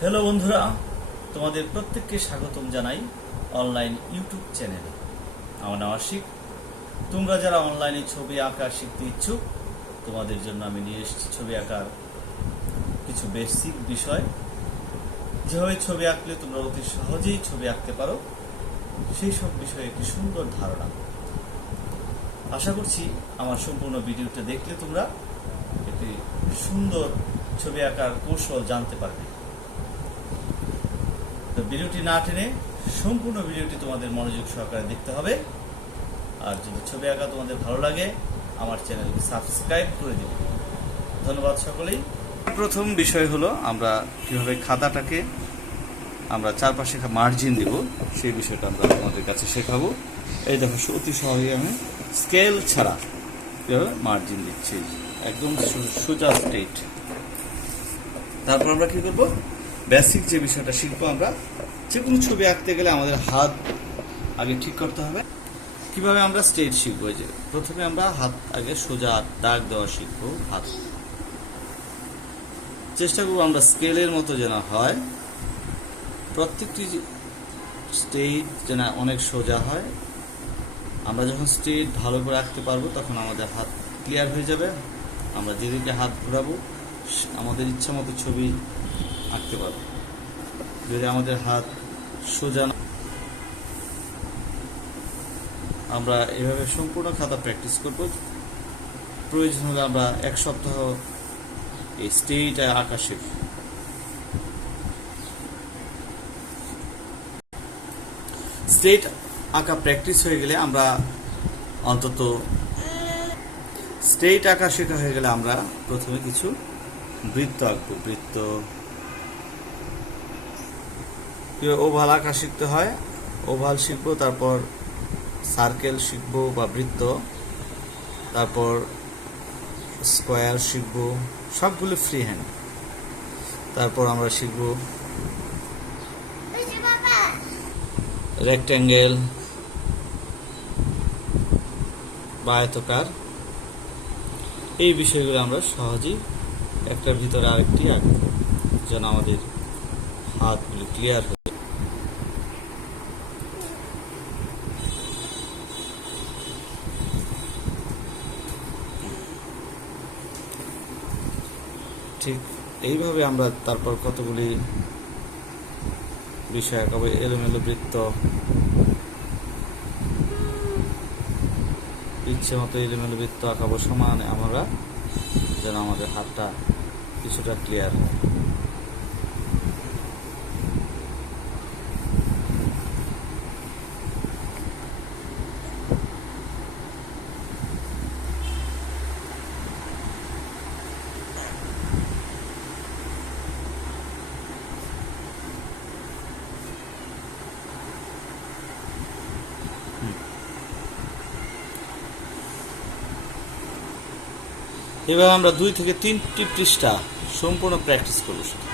Hello বন্ধুরা, তোমাদের প্রত্যেককে স্বাগতম জানাই অনলাইন ইউটিউব চ্যানেলে। আমার নাম আশিক। তোমরা যারা অনলাইনে ছবি আঁকা শিখতে ইচ্ছুক, তোমাদের জন্য আমি নিয়ে এসেছি ছবি আঁকার কিছু বেসিক বিষয়। যেভাবে ছবি আঁকলে তোমরা অতি সহজেই ছবি আঁকতে পারো, সেই সব বিষয়ে একটি সুন্দর ধারণা। আশা করছি আমার সম্পূর্ণ ভিডিওটা দেখলে তোমরা একটি সুন্দর ছবি আঁকার কৌশল জানতে পারবে। তো ভিডিওটি না টেনে সম্পূর্ণ ভিডিওটি তোমাদের মনোযোগ সহকারে দেখতে হবে। আর যদি ছবি আঁকা তোমাদের ভালো লাগে, আমার চ্যানেলকে সাবস্ক্রাইব করে দেবে। ধন্যবাদ সকলেই। প্রথম বিষয় হলো আমরা কিভাবে খাতাটাকে আমরা চারপাশে মার্জিন দিব, সেই বিষয়টা আমরা তোমাদের কাছে শেখাবো। এই দেখো, অতি সহজে আমি স্কেল ছাড়া কিভাবে মার্জিন দিচ্ছি, একদম সোজা স্ট্রেট। তারপর আমরা কি করবো, বেসিক যে বিষয়টা শিখবো। আমরা যে কোনো ছবি আঁকতে গেলে আমাদের হাত আগে ঠিক করতে হবে। কিভাবে আমরা স্ট্রেট শিখবো, যে প্রথমে আমরা হাত আগে সোজা দাগ দেওয়া শিখবো। হাত চেষ্টা করবো আমরা স্কেলের মতো যেন হয়, প্রত্যেকটি স্ট্রেট যেন অনেক সোজা হয়। আমরা যখন স্ট্রেট ভালো করে আঁকতে পারবো, তখন আমাদের হাত ক্লিয়ার হয়ে যাবে। আমরা যেদিকে হাত ঘোরাবো আমাদের ইচ্ছা মতো ছবি আঁকতে পারবো। যদি আমাদের হাত সোজা, আমরা এভাবে সম্পূর্ণ খাতা প্র্যাকটিস করব। প্রয়োজন হলে আমরা এক সপ্তাহ এই স্ট্রেট আঁকা শিখব। স্ট্রেট আঁকা প্র্যাকটিস হয়ে গেলে আমরা অন্তত স্ট্রেট আঁকা শেখা হয়ে গেলে আমরা প্রথমে কিছু বৃত্ত আঁকবো। বৃত্ত, ওভাল আঁকা শিখতে হয়, ওভাল শিখবো। তারপর সার্কেল শিখবো বা বৃত্ত, তারপর স্কোয়ার শিখবো, সবগুলো ফ্রি হ্যান্ড। তারপর আমরা শিখবো রেক্ট্যাঙ্গেল বা আয়তকার। এই বিষয়গুলো আমরা সহজেই একটার ভিতরে আরেকটি আঁকবো, যেন আমাদের হাতগুলো ক্লিয়ার হয়। ঠিক এইভাবে আমরা তারপর কতগুলি বিষয় আঁকাবো। এলোমেলো বৃত্ত, ইচ্ছে মতো এলোমেলো বৃত্ত আঁকাবো সমানে, আমরা যেন আমাদের হাতটা কিছুটা ক্লিয়ার হয়। এবার আমরা 2 থেকে 3টি পৃষ্ঠা সম্পূর্ণ প্র্যাকটিস করবো শুধু।